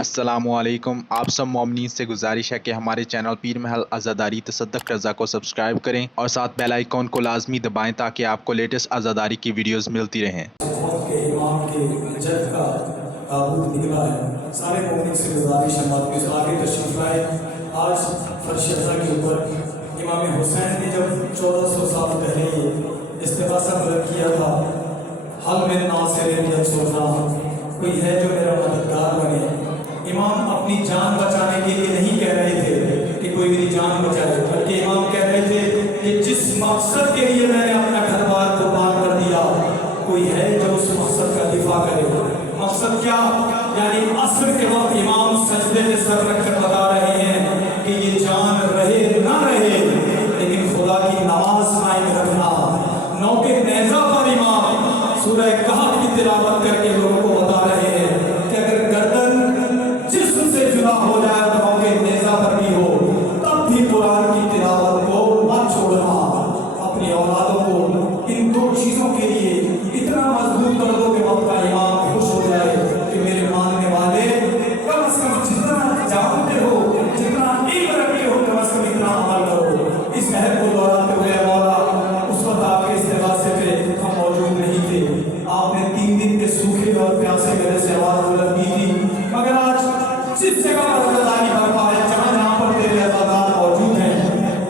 अस्सलामुअलैकुम। आप सब मोमिनीन से गुजारिश है कि हमारे चैनल पीर महल अज़ादारी तसद्दुक़ रज़ा को सब्सक्राइब करें और साथ बेल आइकॉन को लाजमी दबाएं ताकि आपको लेटेस्ट अज़ादारी की वीडियोस मिलती रहें। के इमाम के जद का ताबूत निकला है। सारे मोमिन से गुजारिश है बात आगे तशरीफ लाए। आज फर्श अज़ा के ऊपर इमाम हुसैन ने जब 1400 साल पहले ये इस्तिग़ासा बुलंद किया था, हल में नासिर सोना कोई है जो मेरा मददगार बने। इमाम अपनी जान बचाने के लिए नहीं कह रहे थे कि कोई मेरी जान बचाए, बल्कि इमाम कह रहे थे कि जिस मकसद के लिए मैंने अपना घर बार कुर्बान कर दिया, कोई है जो उस मकसद का दिफा करे। मकसद क्या? यानी असर के वक्त इमाम सजदे में सर रखकर बता रहे हैं कि ये जान रहे ना रहे, लेकिन खुदा की नमाज कायम रखना। नौके नेज़ा पर इमाम सूरह कहफ की तिलावत करके लोगों को बता रहे हैं कि अगर गर्दन जिस्म से जुदा हो जाए तो नौके नेज़ा पर भी हो, तब भी कुरान की तिलावत को मत छोड़ना। अपनी औलादों को इन दो चीज़ों के लिए इतना मजबूत कर दो कि आपका इमाम खुश हो जाए कि मेरे मानने वाले कम से कम जितना जानते हो, जितना इल्म रखते हो, कम से कम इतना अमल करो। इस महल को दोहराते हुए मौला उस वक्त आपके इस्तिग़ासे पे हम मौजूद नहीं थे। आपने 3 दिन के सूखे और प्यासे गले से आवाज़ बुलंद की थी, मगर आज जिस जगह पर अज़ादारी बरपा है, जहाँ जहाँ पर तेरे अज़ादार मौजूद हैं,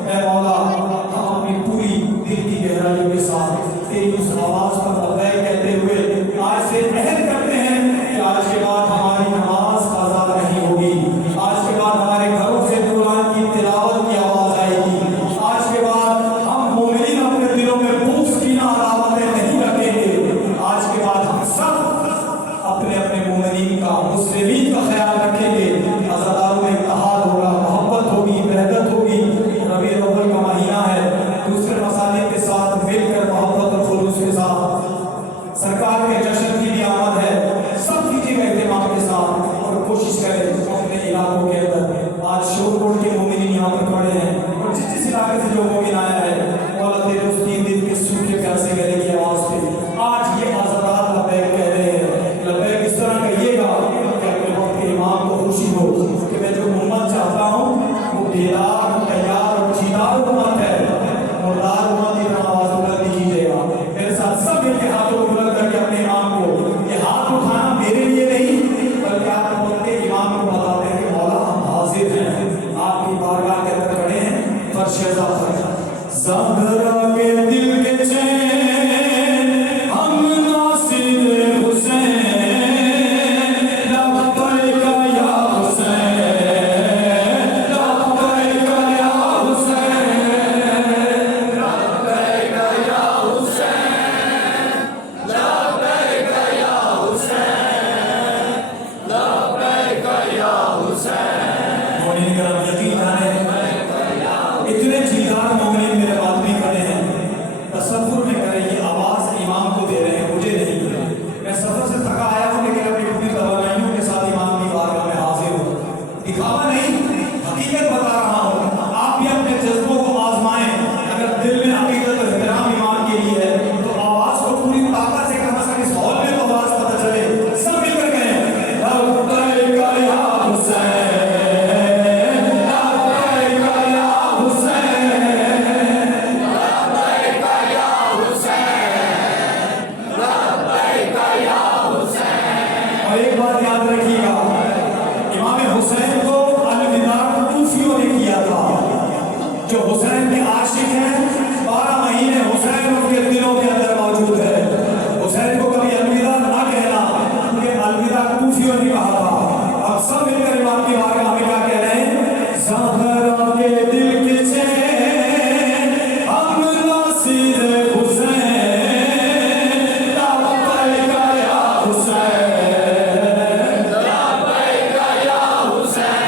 ऐ मौला हम अपनी पूरी दिल की गहराइयों के साथ तेरी उस आवाज़ पर लब्बैक कहते हुए आज से अहद करते हैं कि आज के बाद हमारी नमाज क़ज़ा नहीं होगी। आज के बाद हमारे घरों से कुरान की तिलावत की आवाज़ आएगी। आज के बाद हम मोमिनीन अपने दिलों में बुग़्ज़ की अलामतें नहीं रखेंगे। आज के बाद हम सब अपने अपने मोमिनीन का, मुस्लिमीन का ख्याल रखेंगे। अज़ादारों में इत्तेहाद होगा, मोहब्बत होगी, वहदत होगी। रबीउल अव्वल का महीना है, दूसरे मसाले के साथ मिलकर मोहब्बत और खुलूस के साथ सरकार के जश्न की भी आमद है। सब कीजिएगा एहतिमाम के साथ और कोशिश करें अपने इलाकों के अंदर। आज शोरकोट के मोमिनीन यहाँ पर खड़े हैं और जिस इलाके से जो मोमिन आया है, मौला तेरे उस 3 दिन के सूखे प्यासे गले की आवाज़ पे आज ये आज़ादार लब्बैक कह रहे हैं। लब्बैक इस तरह कहिएगा कि अपने वक्त के इमाम को खुशी हो कि मैं जो उम्मत चाहता हूँ वो बेदार, तैयार और चीदार उम्मत है। मुर्दार उम्मत की तरह आवाज़ बुलंद नहीं कीजिएगा। मेरे साथ सब इनके हाथों को बुलंद करके अपने इमाम को, ये हाथ उठाना मेरे लिए नहीं बल्कि आप उनके इमाम को बताते हैं कि मौला हम हाजिर हैं, आपकी बारगाह के अंदर खड़े हैं। फर्श अज़ा पर ज़हरा के दिल के चैन हम नासिर हुसैन, लब्बैक या हुसैन, लब्बैक या हुसैन, लब्बैक या हुसैन, लब्बैक या हुसैन, लब्बैक या हुसैन। मोमिन करम यकीन जाने इतने चीज़ार मोमिन मेरे बाद भी खड़े हैं। तसव्वुर में करें ये आवाज़ इमाम को दे रहे हैं, मुझे नहीं। मैं सफर से थका आया हूँ, लेकिन अपनी पूरी तवज्जो के साथ इमाम की बारगाह में हाजिर हूँ। दिखावा नहीं, हकीकत बता रहा हूँ। आप भी अपने जज्बों को आजमाएं। अगर दिल में हकीकत और एहतराम इमाम के लिए है तो आवाज़ को पूरी ताकत से कम से कम इस हॉल में तो आवाज़ पता चले। सब मिलकर कहें लब्बैक या हुसैन, और एक बात याद रखिएगा, इमाम हुसैन को अलविदा कूफियों ने किया था। जो हुसैन के आशिक हैं, 12 महीने हुसैन उनके दिलों के अंदर मौजूद है। हुसैन को कभी अलविदा ना कहना, उनके अलविदा कूफियों ने कहा था। अब सब मिलकर इमाम की बारगाह में क्या कह रहे हैं? ज़हरा के दिल के चैन हम नासिर हुसैन, लब्बैक या हुसैन, लब्बैक या हुसैन,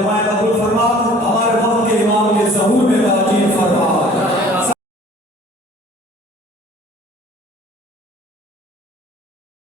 फरमाए, कबूल फरमाए।